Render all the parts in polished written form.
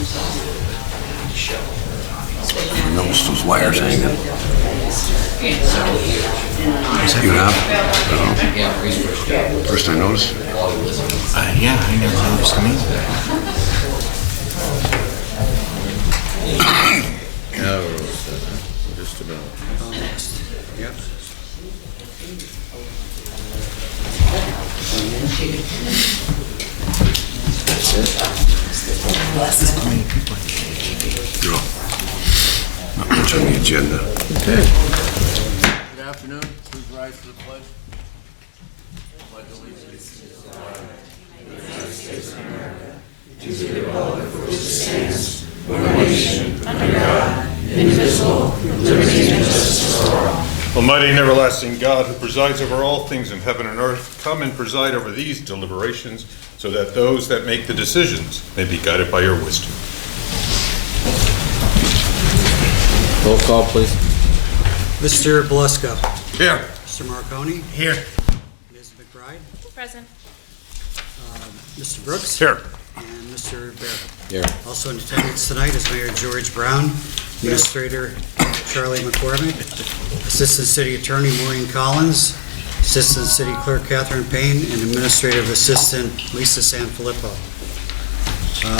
I noticed those wires hanging. You have? First I noticed? Yeah, I never noticed them either. Yeah, we're all set, huh? Just about. Yep. No. Not much on the agenda. Okay. Good afternoon. Please rise for the pledge. Pledge allegiance to the flag of the United States of America, to the republic for which it stands, one nation, under God, indivisible, with liberty and justice for all. Almighty and everlasting God, who presides over all things in heaven and earth, come and preside over these deliberations, so that those that make the decisions may be guided by your wisdom. Roll call, please. Mr. Belusco. Here. Mr. Marconi. Here. Ms. McBride. Present. Mr. Brooks. Here. And Mr. Barrett. Here. Also in attendance tonight is Mayor George Brown, Administrator Charlie McCormick, Assistant City Attorney Maureen Collins, Assistant City Clerk Catherine Payne, and Administrative Assistant Lisa Sanfilippo.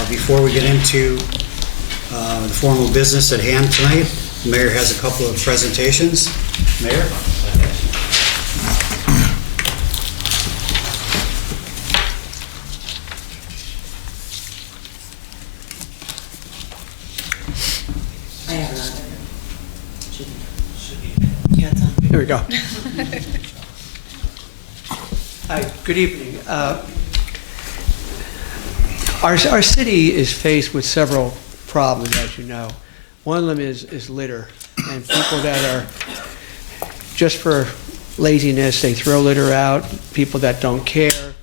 Before we get into the formal business at hand tonight, the Mayor has a couple of presentations. Mayor? I have it on. Yeah, it's on. Here we go. Hi, good evening. Our city is faced with several problems, as you know. One of them is litter, and people that are, just for laziness, they throw litter out, people that don't care.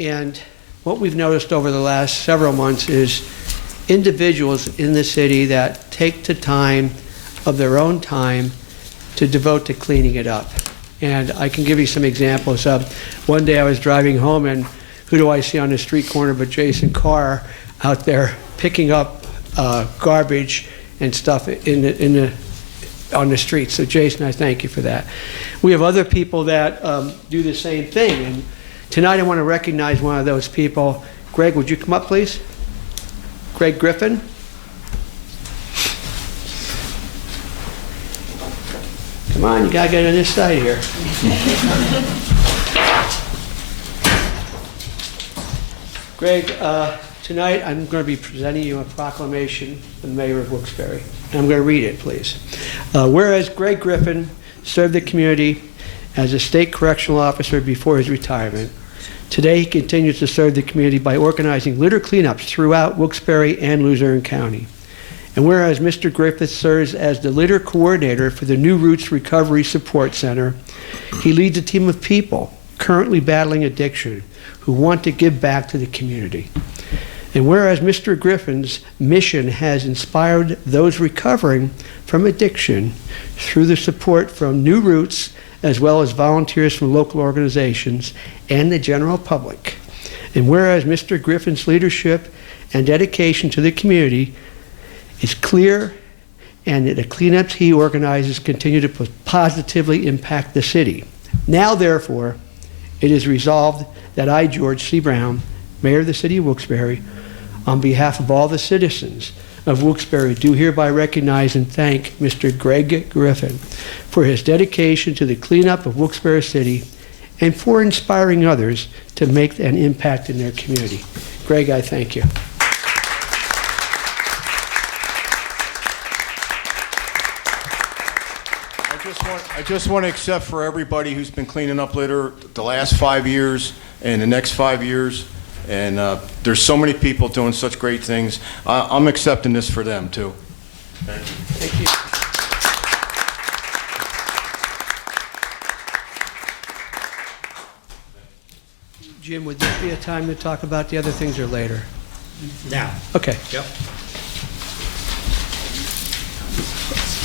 And what we've noticed over the last several months is individuals in the city that take the time of their own time to devote to cleaning it up. And I can give you some examples. One day I was driving home, and who do I see on the street corner but Jason Carr out there picking up garbage and stuff on the street. So Jason, I thank you for that. We have other people that do the same thing. And tonight I want to recognize one of those people. Greg, would you come up, please? Greg Griffin. Come on, you gotta get on this side here. Greg, tonight I'm going to be presenting you a proclamation from the Mayor of Wilkes-Barre. And I'm going to read it, please. Whereas Greg Griffin served the community as a state correctional officer before his retirement, today he continues to serve the community by organizing litter cleanups throughout Wilkes-Barre and Luzerne County. And whereas Mr. Griffith serves as the litter coordinator for the New Roots Recovery Support Center, he leads a team of people currently battling addiction who want to give back to the community. And whereas Mr. Griffin's mission has inspired those recovering from addiction through the support from New Roots, as well as volunteers from local organizations and the general public. And whereas Mr. Griffin's leadership and dedication to the community is clear, and the cleanups he organizes continue to positively impact the city. Now, therefore, it is resolved that I, George C. Brown, Mayor of the City of Wilkes-Barre, on behalf of all the citizens of Wilkes-Barre, do hereby recognize and thank Mr. Greg Griffin for his dedication to the cleanup of Wilkes-Barre City and for inspiring others to make an impact in their community. Greg, I thank you. I just want to accept for everybody who's been cleaning up litter the last 5 years and the next 5 years. And there's so many people doing such great things. I'm accepting this for them, too. Thank you. Thank you. Jim, would this be a time to talk about the other things or later? Now. Okay. Yep.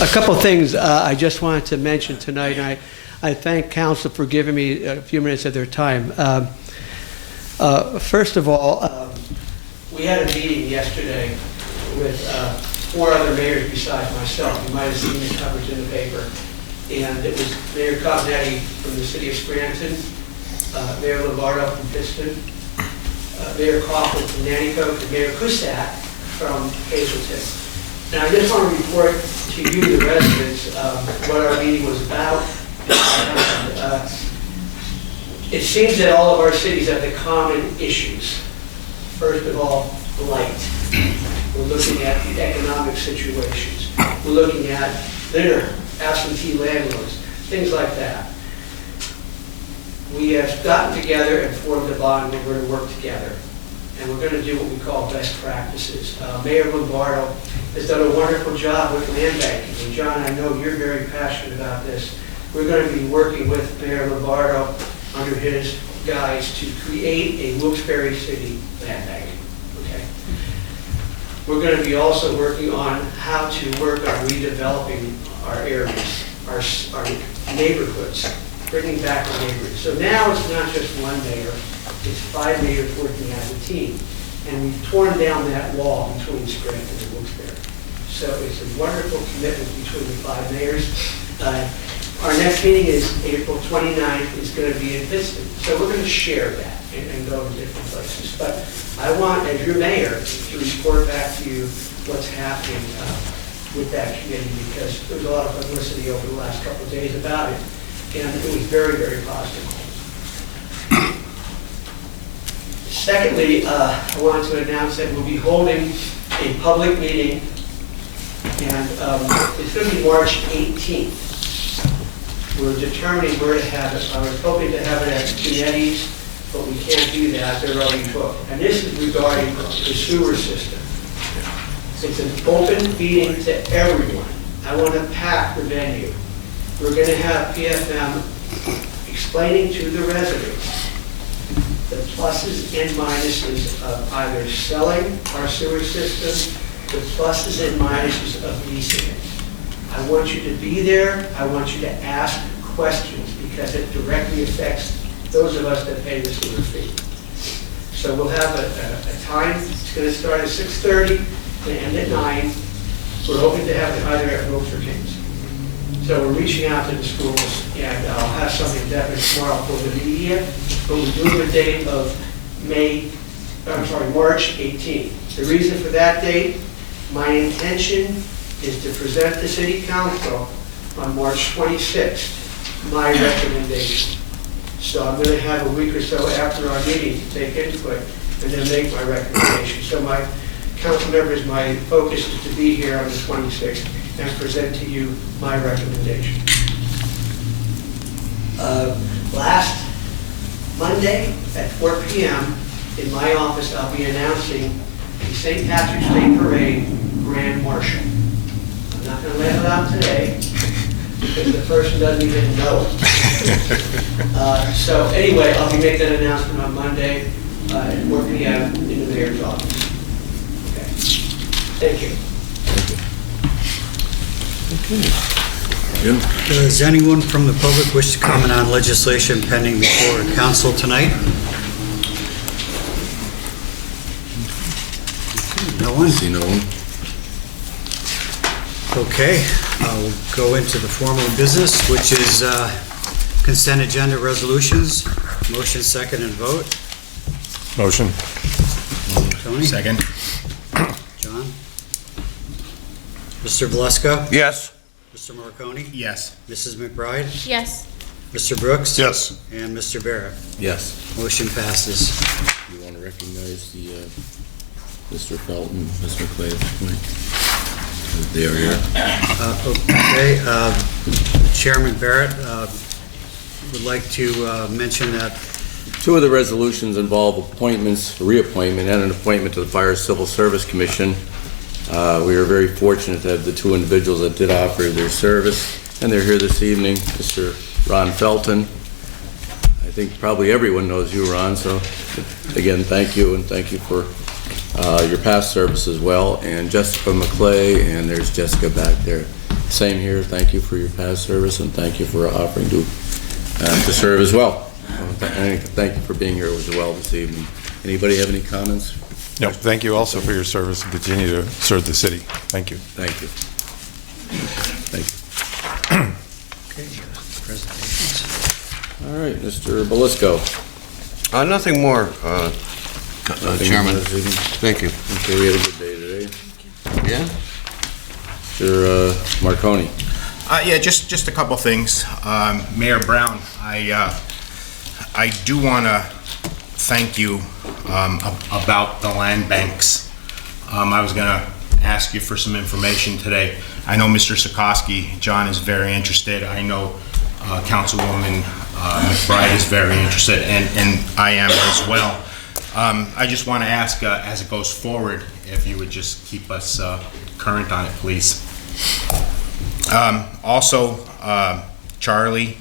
A couple things I just wanted to mention tonight. I thank council for giving me a few minutes of their time. First of all, we We had a meeting yesterday with 4 other mayors besides myself. You might have seen the coverage in the paper. And it was Mayor Cognetti from the city of Scranton, Mayor Lombardo from Pittston, Mayor Coughlin from Nanticoke, and Mayor Cusack from Hazleton. And I just want to report to you, the residents, what our meeting was about. It seems that all of our cities have the common issues. First of all, blight. We're looking at the economic situations. We're looking at litter, absentee landlords, things like that. We have gotten together and formed a bond where we're going to work together. And we're going to do what we call best practices. Mayor Lombardo has done a wonderful job with land banking. And John, I know you're very passionate about this. We're going to be working with Mayor Lombardo under his guise to create a Wilkes-Barre City land bank. Okay. We're going to be also working on how to work on redeveloping our areas, our neighborhoods, bringing back our neighborhoods. So now it's not just one mayor, it's 5 mayors working as a team. And we've torn down that wall between Scranton and Wilkes-Barre. So it's a wonderful commitment between the 5 mayors. Our next meeting is April 29th, is going to be in Pittston. So we're going to share that and go to different places. But I want, as your mayor, to report back to you what's happening with that committee, because there was a lot of publicity over the last couple of days about it, and it was very, very positive. Secondly, I wanted to announce that we'll be holding a public meeting, and it's going to be March 18th. We're determining where to have it. I was hoping to have it at Genetti's, but we can't do that. They're already booked. And this is regarding the sewer system. It's an open meeting to everyone. I want to pack the venue. We're going to have PFM explaining to the residents the pluses and minuses of either selling our sewer system, the pluses and minuses of leasing it. I want you to be there. I want you to ask questions because it directly affects those of us that pay the sewer fee. So we'll have a time. It's going to start at 6:30 and end at 9. We're hoping to have it either at Wilkes or Kings. So we're reaching out to the schools, and I'll have something definite tomorrow for the media, but we're doing the date of March 18th. The reason for that date, my intention is to present to City Council on March 26th my recommendation. So I'm going to have a week or so after our meeting to take input and then make my recommendation. So my council members, my focus is to be here on the 26th and present to you my recommendation. Last Monday at 4 p.m. in my office, I'll be announcing the St. Patrick's Day Parade Grand Marshal. I'm not going to let it out today because the person doesn't even know it. So anyway, I'll be making that announcement on Monday at 4 p.m. in the mayor's office. Okay. Thank you. Does anyone from the public wish to comment on legislation pending before council tonight? No one? See no one? Okay, we'll go into the formal business, which is consent agenda resolutions. Motion, second, and vote. Motion. Tony? Second. John? Mr. Valeska? Yes. Mr. Marconi? Yes. Mrs. McBride? Yes. Mr. Brooks? Yes. And Mr. Barrett? Yes. Motion passes. You want to recognize the, Mr. Felton, Mr. Clay at this point? They are here. Okay, Chairman Barrett would like to mention that 2 of the resolutions involve appointments, reappointment, and an appointment to the Fire Civil Service Commission. We are very fortunate to have the 2 individuals that did offer their service, and they're here this evening. Mr. Ron Felton. I think probably everyone knows you, Ron, so again, thank you, and thank you for your past service as well. And Jessica McClay, and there's Jessica back there. Same here, thank you for your past service, and thank you for offering to serve as well. Thank you for being here as well this evening. Anybody have any comments? No, thank you also for your service and continue to serve the city. Thank you. Thank you. Thank Okay, presentations. you. All right, Mr. Belisco. Nothing more, Nothing Chairman. this evening? Thank you. Okay, we had a good day today. Yeah? Mr. Marconi. Yeah, just a couple things. Mayor Brown, I do want to thank you about the land banks. I was going to ask you for some information today. I know Mr. Sikorsky, John, is very interested. I know Councilwoman McBride is very interested, and I am as well. I just want to ask, as it goes forward, if you would just keep us current on it, please. Also, Charlie,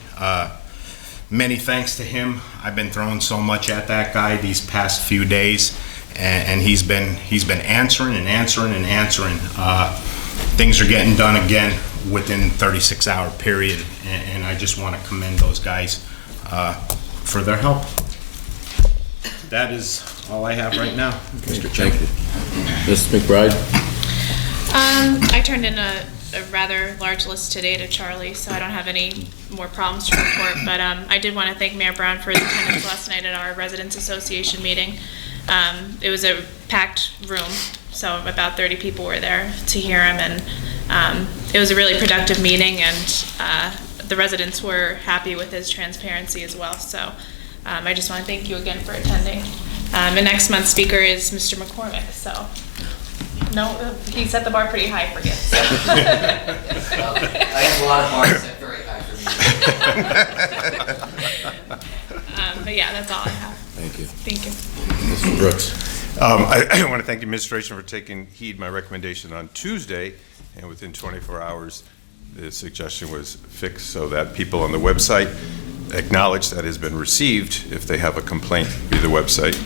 many thanks to him. I've been throwing so much at that guy these past few days, and he's been answering and answering and answering. Things are getting done again within 36-hour period, and I just want to commend those guys for their help. That is all I have right now, Mr. Chairman. Thank you. Ms. McBride? I turned in a rather large list today to Charlie, so I don't have any more problems to report, but I did want to thank Mayor Brown for his attendance last night at our Residents Association meeting. It was a packed room, so about 30 people were there to hear him, and it was a really productive meeting, and the residents were happy with his transparency as well, so I just want to thank you again for attending. And next month's speaker is Mr. McCormick, so no, he set the bar pretty high for you. So. I have a lot of bars set very high for me. But yeah, that's all I have. Thank you. Thank you. Mr. Brooks? I want to thank the administration for taking heed my recommendation on Tuesday, and within 24 hours, the suggestion was fixed so that people on the website acknowledge that it has been received if they have a complaint via the website.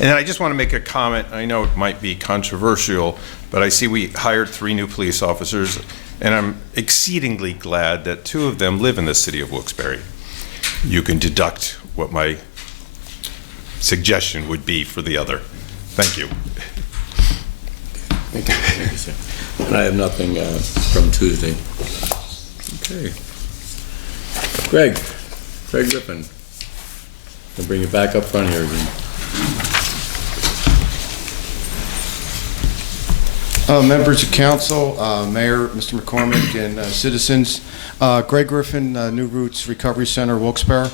And then I just want to make a comment. I know it might be controversial, but I see we hired 3 new police officers, and I'm exceedingly glad that 2 of them live in the city of Wilkes-Barre. You can deduct what my suggestion would be for the other. Thank you. Thank you. Thank you, sir. And I have nothing from Tuesday. Okay. Greg Griffin. I'll bring you back up front here again. Members of council, Mayor, Mr. McCormick, and citizens. Greg Griffin, New Roots Recovery Center, Wilkes-Barre.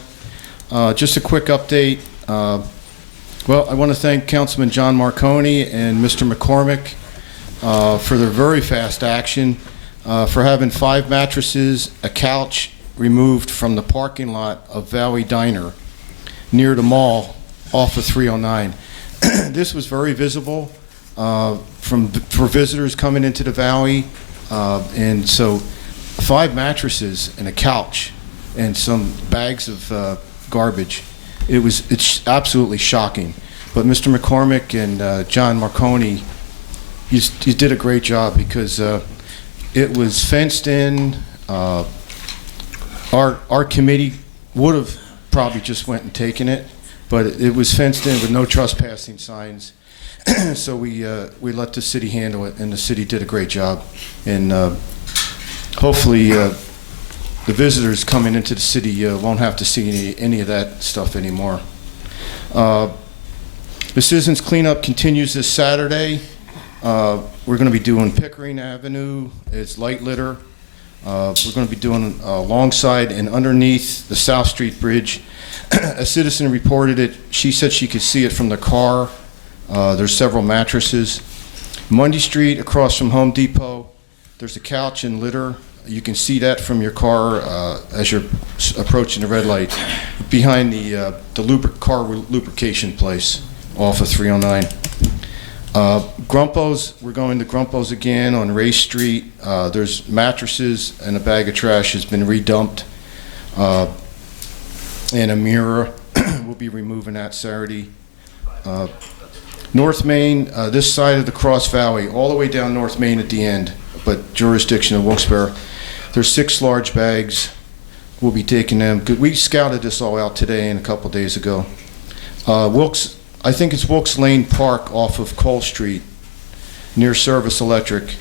Just a quick update. Well, I want to thank Councilman John Marconi and Mr. McCormick for their very fast action, for having 5 mattresses, a couch removed from the parking lot of Valley Diner near the mall off of 309. This was very visible for visitors coming into the valley, and so 5 mattresses and a couch and some bags of garbage. It's absolutely shocking. But Mr. McCormick and John Marconi, you did a great job because it was fenced in. Our committee would have probably just went and taken it, but it was fenced in with no trespassing signs. So we let the city handle it, and the city did a great job. And hopefully the visitors coming into the city won't have to see any of that stuff anymore. The citizens cleanup continues this Saturday. We're going to be doing Pickering Avenue. It's light litter. We're going to be doing alongside and underneath the South Street Bridge. A citizen reported it. She said she could see it from the car. There's several mattresses. Mundy Street across from Home Depot, there's a couch and litter. You can see that from your car as you're approaching the red light behind the car lubrication place off of 309. Grumpos, we're going to Grumpos again on Ray Street. There's mattresses and a bag of trash has been redumped. And a mirror, we'll be removing that Saturday. North Main, this side of the Cross Valley, all the way down North Main at the end, but jurisdiction of Wilkes-Barre. There's 6 large bags. We'll be taking them. We scouted this all out today and a couple days ago. Wilkes I think it's Wilkes Lane Park off of Cole Street, near Service Electric.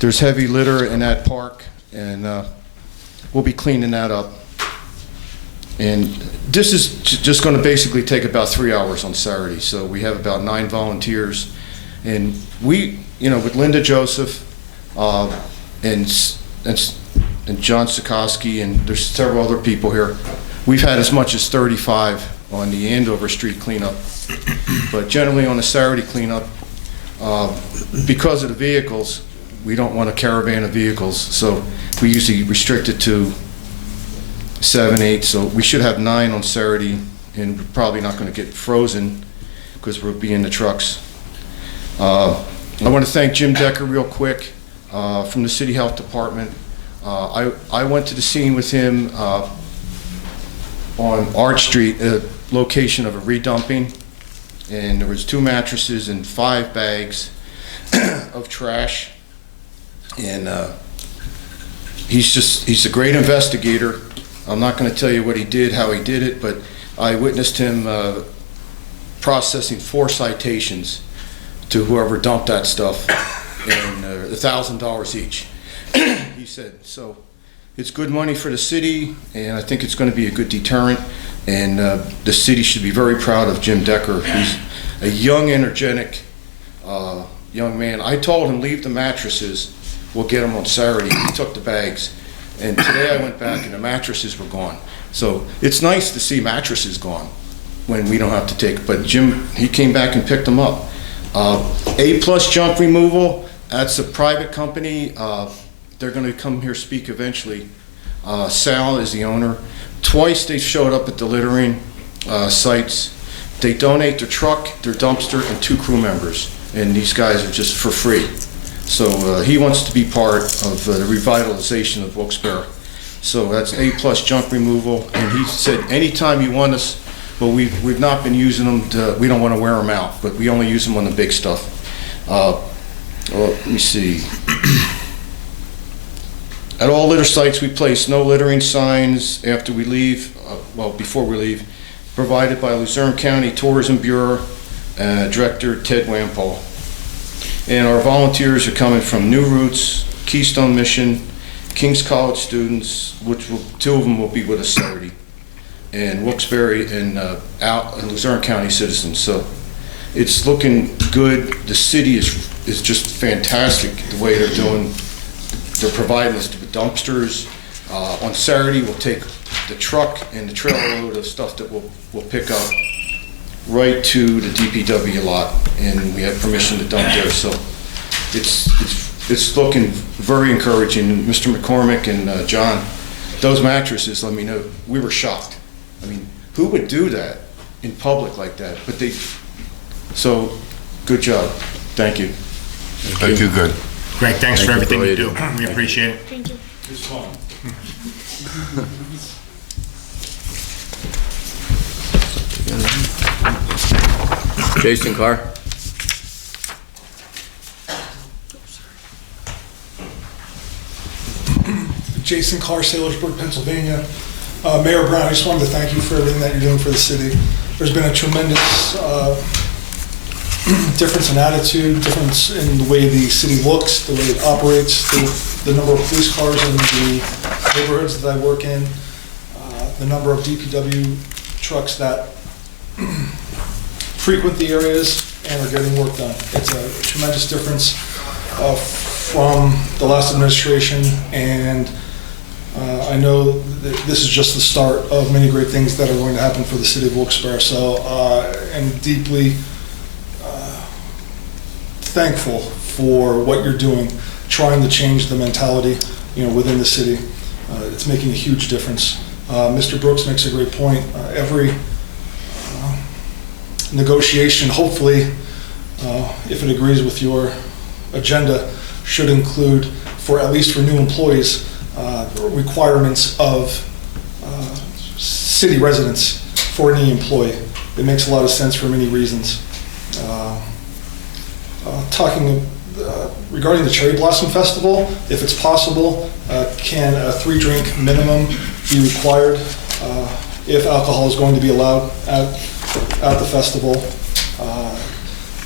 There's heavy litter in that park, and we'll be cleaning that up. And this is just going to basically take about 3 hours on Saturday. So we have about 9 volunteers, and we, with Linda Joseph and John Sikoski, and there's several other people here. We've had as much as 35 on the Andover Street cleanup, but generally on the Saturday cleanup, because of the vehicles, we don't want a caravan of vehicles, so we usually restrict it to 7, 8, so we should have 9 on Saturday, and we're probably not going to get frozen because we'll be in the trucks. I want to thank Jim Decker real quick from the City Health Department. I went to the scene with him on Arch Street, a location of a redumping, and there was 2 mattresses and 5 bags of trash. And he's a great investigator. I'm not going to tell you what he did, how he did it, but I witnessed him processing 4 citations to whoever dumped that stuff, and $1,000 each. He said, so it's good money for the city, and I think it's going to be a good deterrent, and the city should be very proud of Jim Decker. He's a young, energetic young man. I told him, leave the mattresses, we'll get them on Saturday. He took the bags, and today I went back and the mattresses were gone. So it's nice to see mattresses gone when we don't have to take, but Jim, he came back and picked them up. A+ Junk Removal, that's a private company. They're going to come here speak eventually. Sal is the owner. Twice they showed up at the littering sites. They donate their truck, their dumpster, and 2 crew members. And these guys are just for free. So he wants to be part of the revitalization of Wilkes-Barre. So that's A+ Junk Removal. And he said, anytime you want us, well, we've not been using them. We don't want to wear them out, but we only use them on the big stuff. Well, let me see. At all litter sites, we place no littering signs after we leave, before we leave, provided by Luzerne County Tourism Bureau Director Ted Wampole. And our volunteers are coming from New Roots, Keystone Mission, King's College students, which 2 of them will be with us Saturday, and Wilkes-Barre and Luzerne County citizens. So it's looking good. The city is just fantastic the way they're doing. They're providing us with dumpsters. On Saturday, we'll take the truck and the trailer load of stuff that we'll pick up right to the DPW lot, and we have permission to dump there. So it's looking very encouraging. And Mr. McCormick and John, those mattresses, let me know, we were shocked. I mean, who would do that in public like that? But so good job. Thank you. Thank you, good. Greg, thanks for everything you do. We appreciate it. Thank you. It's fun. Jason Carr? Jason Carr, Sailorsburg, Pennsylvania. Mayor Brown, I just wanted to thank you for everything that you're doing for the city. There's been a tremendous difference in attitude, difference in the way the city looks, the way it operates, the number of police cars in the neighborhoods that I work in, the number of DPW trucks that frequent the areas and are getting work done. It's a tremendous difference from the last administration, and I know that this is just the start of many great things that are going to happen for the city of Wilkes-Barre. So I'm deeply thankful for what you're doing, trying to change the mentality, within the city. It's making a huge difference. Mr. Brooks makes a great point. Every negotiation, hopefully, if it agrees with your agenda, should include, at least for new employees, requirements of city residents for any employee. It makes a lot of sense for many reasons. Talking regarding the Cherry Blossom Festival, if it's possible, can a 3-drink minimum be required if alcohol is going to be allowed at the festival?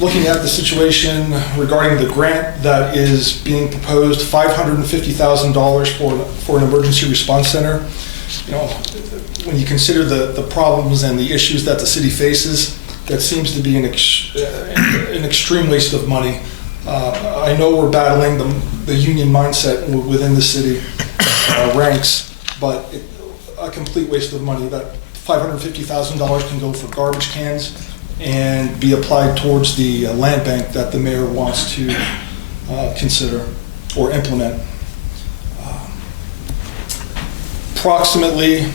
Looking at the situation regarding the grant that is being proposed, $550,000 for an emergency response center. You know, when you consider the problems and the issues that the city faces, that seems to be an extreme waste of money. I know we're battling the union mindset within the city ranks, but a complete waste of money. That $550,000 can go for garbage cans and be applied towards the land bank that the mayor wants to consider or implement. Approximately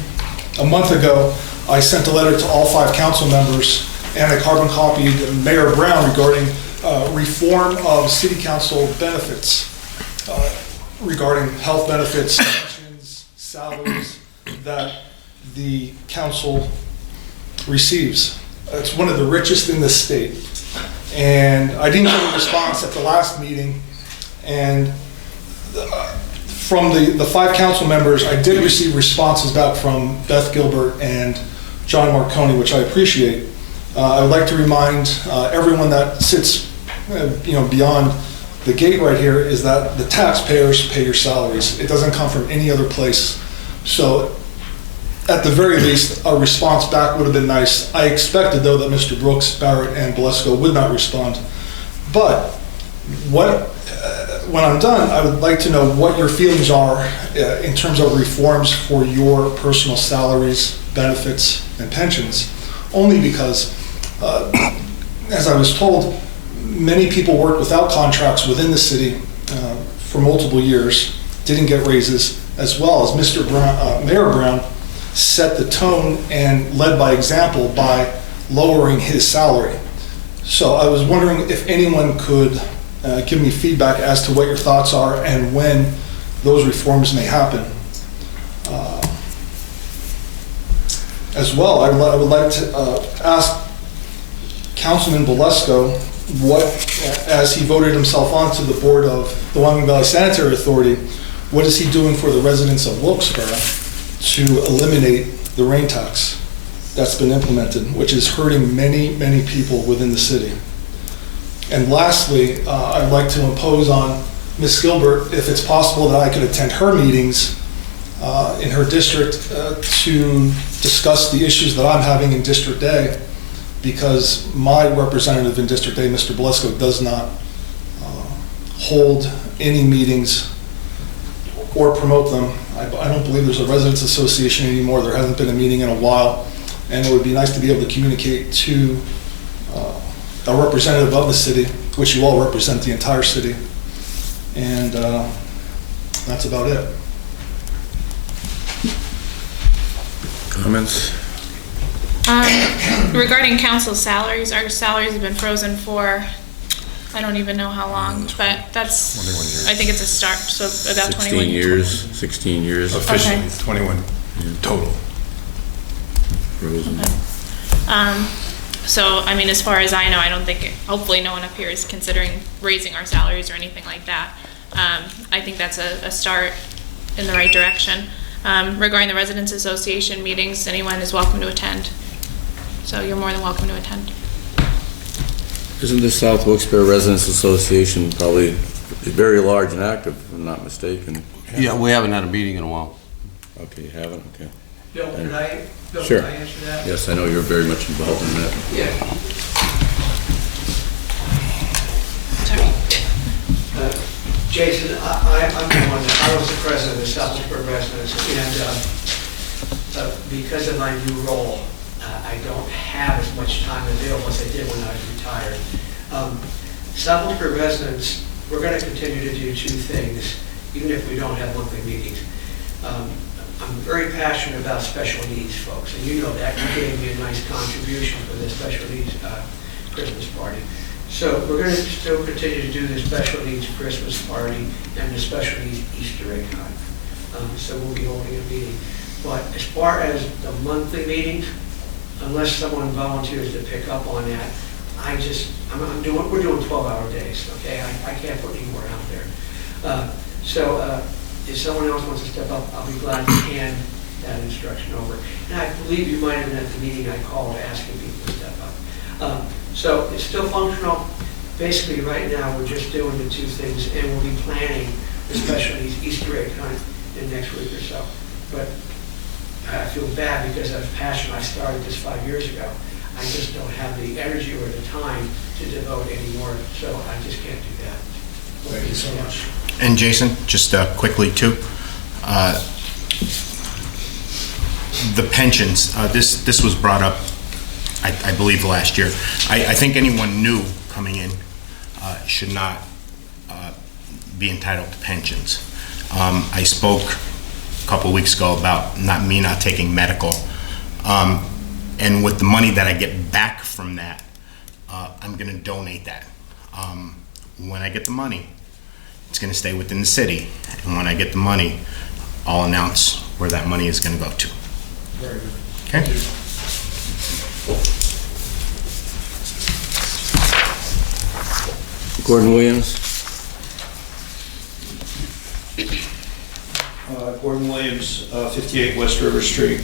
a month ago, I sent a letter to all 5 council members and I carbon copied Mayor Brown regarding reform of city council benefits, regarding health benefits, pensions, salaries that the council receives. It's one of the richest in the state. And I didn't get a response at the last meeting. And from the 5 council members, I did receive responses back from Beth Gilbert and John Marconi, which I appreciate. I would like to remind everyone that sits beyond the gate right here is that the taxpayers pay your salaries. It doesn't come from any other place. So at the very least, a response back would have been nice. I expected, though, that Mr. Brooks, Barrett, and Belasco would not respond. But when I'm done, I would like to know what your feelings are in terms of reforms for your personal salaries, benefits, and pensions. Only because, as I was told, many people worked without contracts within the city for multiple years, didn't get raises, as well as Mayor Brown set the tone and led by example by lowering his salary. So I was wondering if anyone could give me feedback as to what your thoughts are and when those reforms may happen. As well, I would like to ask Councilman Belasco what, as he voted himself onto the board of the Wyoming Valley Sanitary Authority, what is he doing for the residents of Wilkes-Barre to eliminate the rain tax that's been implemented, which is hurting many, many people within the city. And lastly, I'd like to impose on Ms. Gilbert, if it's possible that I could attend her meetings in her district to discuss the issues that I'm having in District A, because my representative in District A, Mr. Belasco, does not hold any meetings or promote them. I don't believe there's a residents association anymore. There hasn't been a meeting in a while. And it would be nice to be able to communicate to a representative of the city, which you all represent the entire city. And that's about it. Comments? Regarding council salaries, our salaries have been frozen for, I don't even know how long, but that's, 21 years. I think it's a start, so about 21 years. 16 years. Officially, Okay. 21 total. Frozen. So, I mean, as far as I know, I don't think, hopefully no one up here is considering raising our salaries or anything like that. I think that's a start in the right direction. Regarding the Residents Association meetings, anyone is welcome to attend. So you're more than welcome to attend. Isn't the South Wilkes-Barre Residents Association probably very large and active, if I'm not mistaken? Yeah, we haven't had a meeting in a while. Okay, you haven't? Okay. Bill, Sure. can I answer that? Yes, I know you're very much involved in that. Yeah. Sorry. Jason, I'm the one, I was the president of the South Wilkes-Barre Residents, and because of my new role, I don't have as much time available as I did when I was retired. South Wilkes-Barre Residents, we're going to continue to do 2 things, even if we don't have monthly meetings. I'm very passionate about special needs folks, and you know that. You gave me a nice contribution for the special needs Christmas party. So we're going to still continue to do the special needs Christmas party and the special needs Easter egg hunt. So we'll be holding a meeting. But as far as the monthly meetings, unless someone volunteers to pick up on that, we're doing 12-hour days, okay? I can't put any more out there. If someone else wants to step up, I'll be glad to hand that instruction over. And I believe you might have been at the meeting I called asking people to step up. So it's still functional. Basically, right now, we're just doing the two things, and we'll be planning a special Easter egg hunt in next week or so. But I feel bad because of passion. I started this 5 years ago. I just don't have the energy or the time to devote anymore, so I just can't do that. Thank you so much. And Jason, just quickly too, the pensions, this was brought up, I believe, last year. I think anyone new coming in should not be entitled to pensions. I spoke a couple weeks ago about not taking medical, and with the money that I get back from that, I'm going to donate that. When I get the money, it's going to stay within the city, and when I get the money, I'll announce where that money is going to go to. Very good. Okay? Thank you. Gordon Williams. Gordon Williams, 58 West River Street.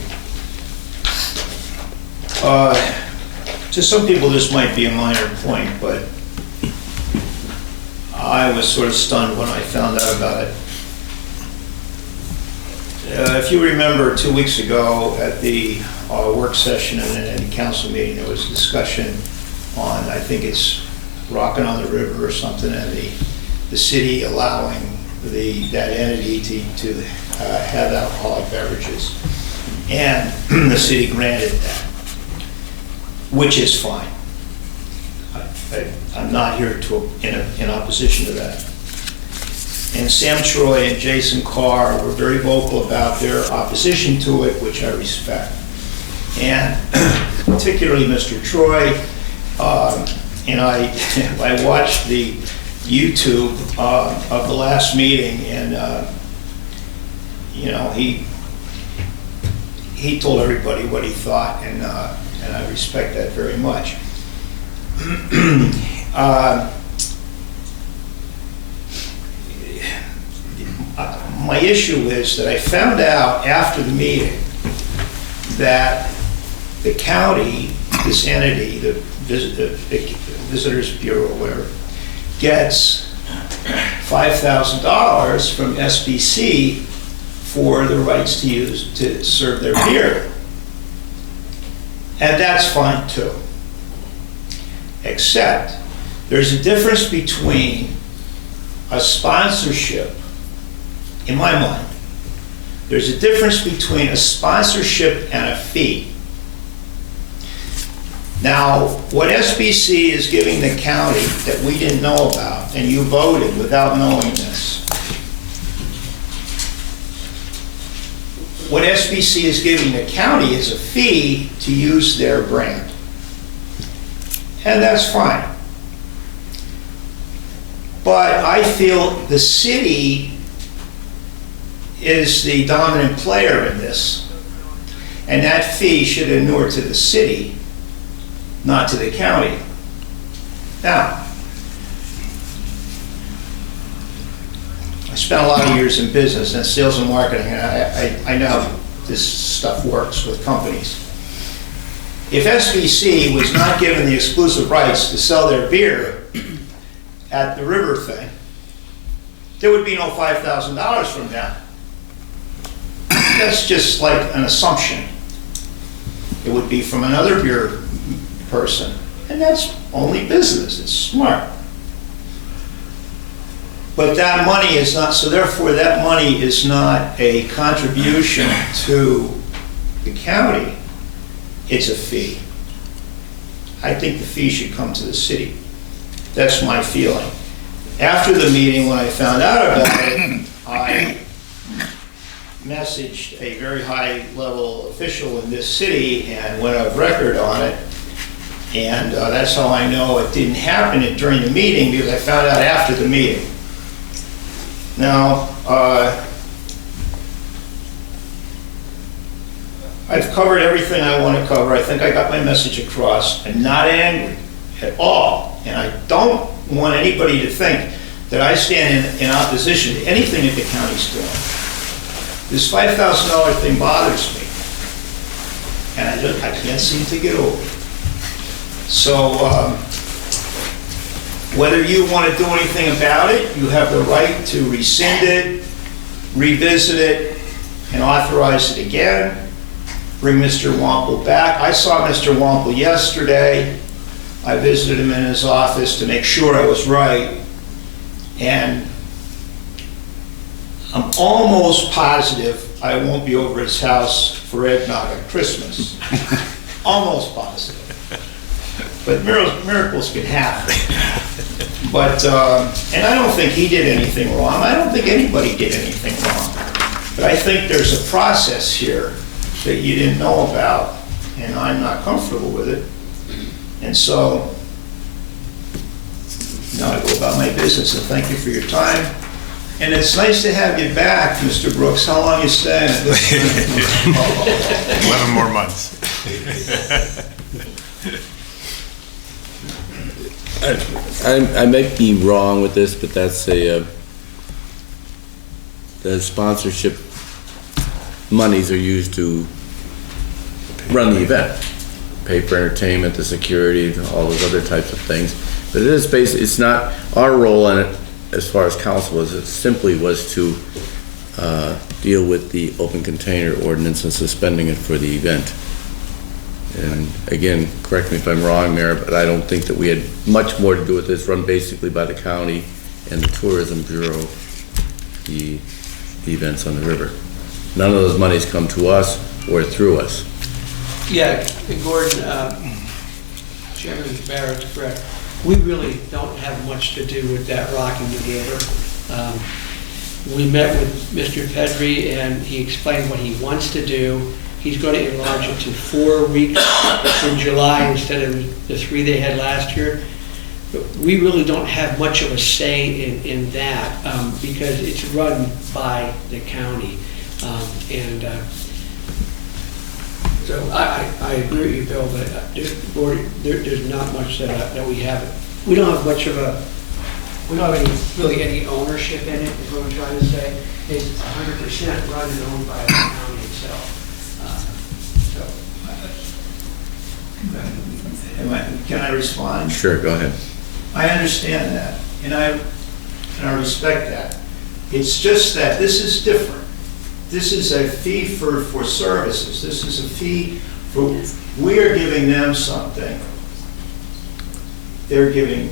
To some people, this might be a minor point, but I was sort of stunned when I found out about it. If you remember, 2 weeks ago at the work session and the council meeting, there was discussion on, I think it's Rockin' on the River or something, and the city allowing that entity to have alcoholic beverages. And the city granted that, which is fine. I'm not here in opposition to that. And Sam Troy and Jason Carr were very vocal about their opposition to it, which I respect. And particularly Mr. Troy, and I watched the YouTube of the last meeting, and you know, he told everybody what he thought, and I respect that very much. My issue is that I found out after the meeting that the county, this entity, the Visitors Bureau, or whatever, gets $5,000 from SBC for the rights to serve their beer. And that's fine too. Except there's a difference between a sponsorship, in my mind, there's a difference between a sponsorship and a fee. Now, what SBC is giving the county that we didn't know about, and you voted without knowing this, what SBC is giving the county is a fee to use their brand. And that's fine. But I feel the city is the dominant player in this, and that fee should inure to the city, not to the county. Now, I spent a lot of years in business and sales and marketing, and I know how this stuff works with companies. If SBC was not given the exclusive rights to sell their beer at the river thing, there would be no $5,000 from them. That's just like an assumption. It would be from another beer person, and that's only business. It's smart. But that money is not, so therefore that money is not a contribution to the county. It's a fee. I think the fee should come to the city. That's my feeling. After the meeting, when I found out about it, I messaged a very high-level official in this city and went off record on it. And that's how I know it didn't happen during the meeting, because I found out after the meeting. Now, I've covered everything I want to cover. I think I got my message across. I'm not angry at all. And I don't want anybody to think that I stand in opposition to anything that the county's doing. This $5,000 thing bothers me. And I can't seem to get over it. So whether you want to do anything about it, you have the right to rescind it, revisit it, and authorize it again. Bring Mr. Wample back. I saw Mr. Wample yesterday. I visited him in his office to make sure I was right. And I'm almost positive I won't be over at his house for eggnog at Christmas. Almost positive. But miracles can happen. But, and I don't think he did anything wrong. I don't think anybody did anything wrong. But I think there's a process here that you didn't know about, and I'm not comfortable with it. And so, now I go about my business, and thank you for your time. And it's nice to have you back, Mr. Brooks. How long you staying? 11 more months. I might be wrong with this, but that's the sponsorship monies are used to run the event, pay for entertainment, the security, all those other types of things. But it is it's not our role in it as far as council was. It simply was to deal with the open container ordinance and suspending it for the event. And again, correct me if I'm wrong, Mayor, but I don't think that we had much more to do with this, run basically by the county and the Tourism Bureau, the events on the river. None of those monies come to us or through us. Yeah, Gordon, Chairman Barrett's correct. We really don't have much to do with that rocking the river. We met with Mr. Pedri and he explained what he wants to do. He's going to enlarge it to 4 weeks in July instead of the 3 they had last year. But we really don't have much of a say in that because it's run by the county. So I agree with you, Bill, but there's not much that we have. We don't have much of we don't have really any ownership in it, is what I'm trying to say. It's 100% run and owned by the county itself. Can I respond? Sure, go ahead. I understand that, and I respect that. It's just that this is different. This is a fee for services. This is a fee for, we're giving them something. They're giving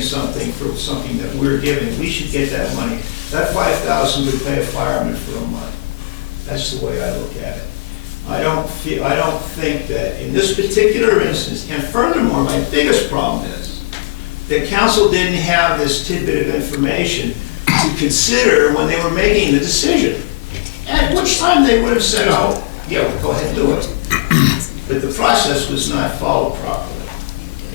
something for something that we're giving. We should get that money. That $5,000 would pay a fireman for a month. That's the way I look at it. I don't think that in this particular instance, and furthermore, my biggest problem is that council didn't have this tidbit of information to consider when they were making the decision. At which time they would have said, oh, yeah, well, go ahead and do it. But the process was not followed properly.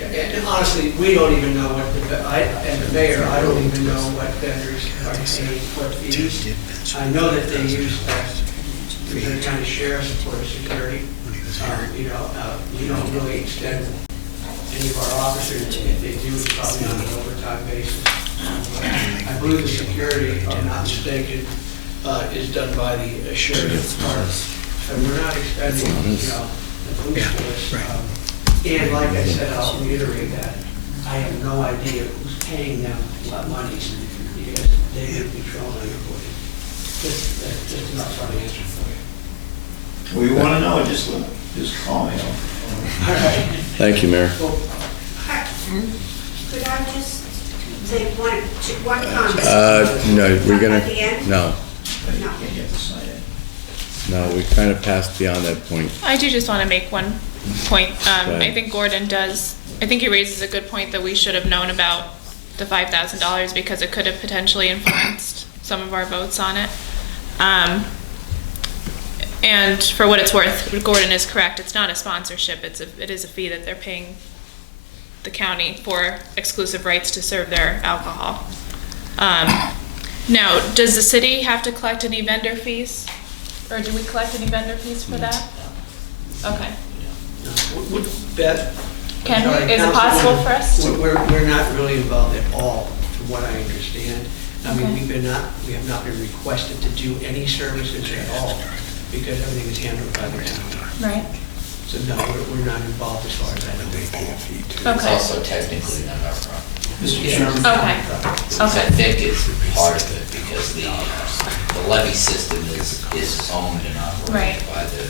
And honestly, we don't even know what, as the mayor, I don't even know what vendors are paying what fees. I know that they use the county sheriff's for security. We don't really extend any of our officers. If they do, it's probably on an overtime basis. I believe the security, if I'm not mistaken, is done by the sheriff's department. So we're not expending, the police force. And like I said, I'll reiterate that. I have no idea who's paying them what monies because they have control on your body. That's not funny answer for you. Well, you want to know, just call me. All right. Thank you, Mayor. Could I just say one comment? No, we're gonna, At the end? no, No. no, we kind of passed beyond that point. I do just want to make one point. ahead. I think Gordon does, I think he raises a good point that we should have known about the $5,000 because it could have potentially influenced some of our votes on it. And for what it's worth, Gordon is correct. It's not a sponsorship. It is a fee that they're paying the county for exclusive rights to serve their alcohol. Now, does the city have to collect any vendor fees? Or do we collect any vendor fees for that? Okay. Beth? Ken, Sorry, is it possible for us to? We're not really involved at all, from what I understand. I mean, Okay. we have not been requested to do any services at all because everything is handled by the county. Right. So no, we're not involved as far as I know. It's Okay. also technically not our property. Mr. Chairman. Okay, So okay. I think it's part of it because the levy system is owned and Right. operated by the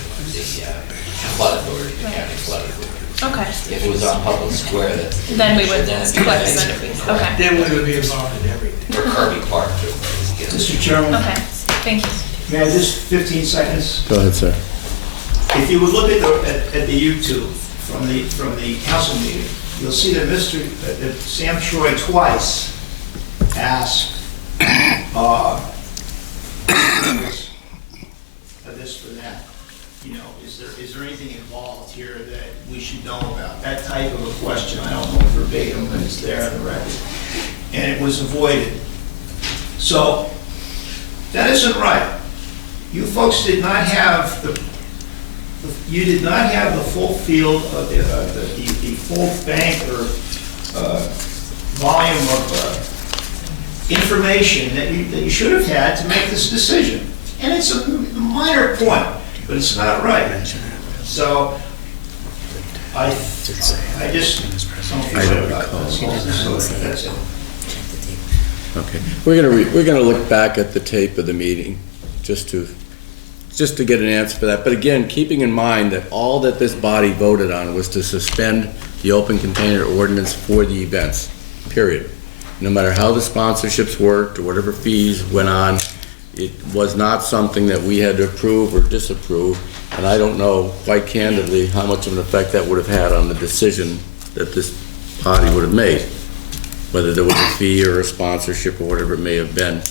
flood authority, the county flood authority. Okay, If it was on public square, that. then we would then it'd collect be the basically fees, correct. okay. Then we would be involved in everything. Or Kirby Park too. Mr. Chairman, Okay, thank you. may I just 15 seconds? Go ahead, sir. If you would look at the YouTube from the council meeting, you'll see that that Sam Troy twice asked this for that. You know, is there anything involved here that we should know about? That type of a question, I don't know verbatim, but it's there on the record. And it was avoided. So, that isn't right. You folks did not have the full field of the full bank or volume of information that you should have had to make this decision. And it's a minor point, but it's not right. So I just don't feel good about this. That's it. Okay. We're gonna look back at the tape of the meeting, just to get an answer for that. But again, keeping in mind that all that this body voted on was to suspend the open container ordinance for the events, period. No matter how the sponsorships worked or whatever fees went on, it was not something that we had to approve or disapprove. And I don't know, quite candidly, how much of an effect that would have had on the decision that this body would have made, whether there was a fee or a sponsorship or whatever it may have been.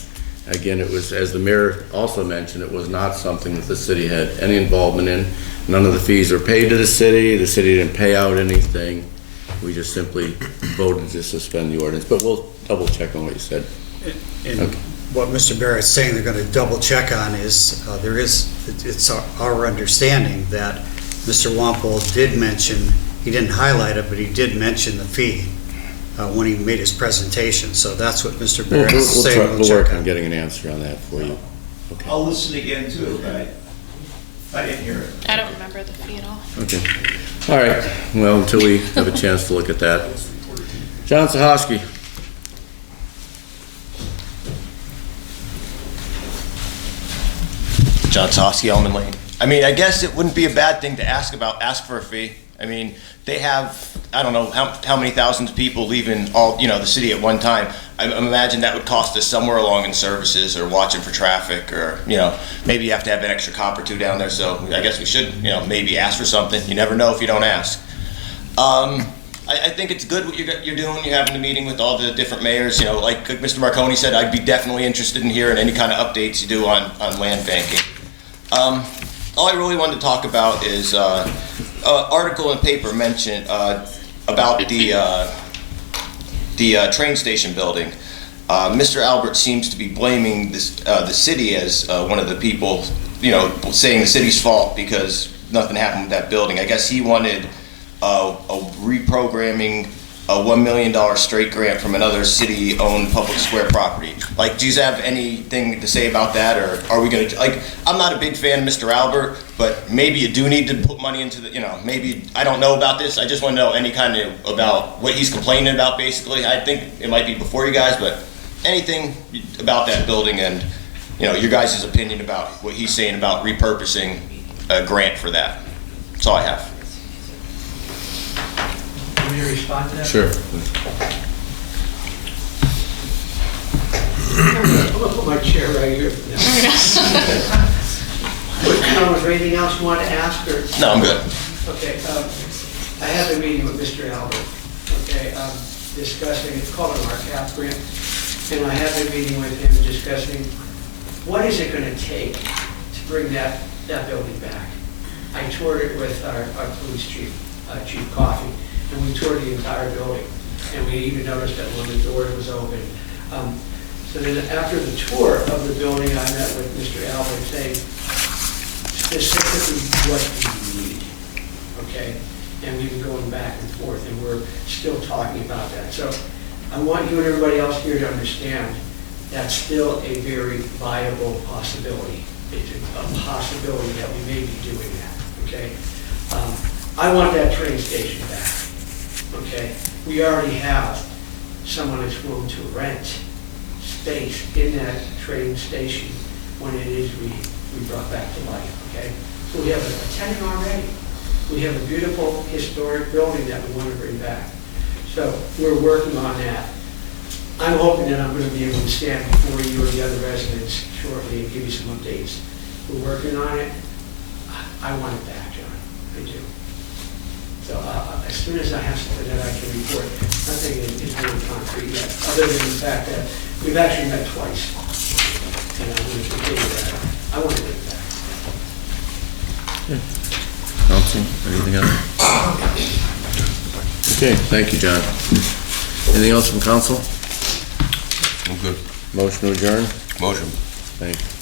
Again, it was, as the mayor also mentioned, it was not something that the city had any involvement in. None of the fees were paid to the city didn't pay out anything. We just simply voted to suspend the ordinance, but we'll double check on what you said. And Okay. what Mr. Barrett's saying they're going to double check on is, it's our understanding that Mr. Wampole did mention, he didn't highlight it, but he did mention the fee when he made his presentation. So that's what Mr. Barrett's saying. We'll work on getting an answer on that for you. Okay. I'll listen again too, but I didn't hear it. I don't remember the fee at all. Okay. All right. Well, until we have a chance to look at that. John Sahoski. John Tosky, Elman Lane. I mean, I guess it wouldn't be a bad thing to ask for a fee. I mean, they have, I don't know how many thousands of people leaving the city at one time. I imagine that would cost us somewhere along in services or watching for traffic, or, maybe you have to have an extra cop or two down there. So I guess we should, maybe ask for something. You never know if you don't ask. I think it's good what you're doing. You're having a meeting with all the different mayors. Like Mr. Marconi said, I'd be definitely interested in hearing any kind of updates you do on land banking. All I really wanted to talk about is an article in the paper mentioned about the train station building. Mr. Albert seems to be blaming the city as one of the people, saying the city's fault because nothing happened with that building. I guess he wanted a reprogramming, a $1 million straight grant from another city-owned public square property. Like, do you have anything to say about that, or are we going to, I'm not a big fan of Mr. Albert, but maybe you do need to put money into maybe, I don't know about this, I just want to know any kind of, about what he's complaining about, basically. I think it might be before you guys, but anything about that building and, your guys' opinion about what he's saying about repurposing a grant for that. That's all I have. Want me to respond to that? Sure. I'm gonna put my chair right here. Was there anything else you wanted to ask, or? No, I'm good. Okay, I have a meeting with Mr. Albert, okay, discussing, it's called an RCAP grant, and I have a meeting with him discussing what is it gonna take to bring that building back. I toured it with our police chief, Chief Coffey, and we toured the entire building, and we even noticed that when the door was open. So then after the tour of the building, I met with Mr. Albert saying specifically what do you need, okay? And we've been going back and forth, and we're still talking about that. So I want you and everybody else here to understand that's still a very viable possibility. It's a possibility that we may be doing that, okay? I want that train station back. okay? We already have someone that's willing to rent space in that train station when it is we brought back to life, okay? So we have a tenant already. We have a beautiful historic building that we want to bring back. So we're working on that. I'm hoping that I'm going to be able to stand before you or the other residents shortly and give you some updates. We're working on it. I want it back, John. I do. So as soon as I have something that I can report, nothing is really concrete yet, other than the fact that we've actually met twice. And I'm going to continue that. I want to get it back. Council, anything else? Okay, thank you, John. Anything else from council? I'm good. Motion to adjourn? Motion. Thank you.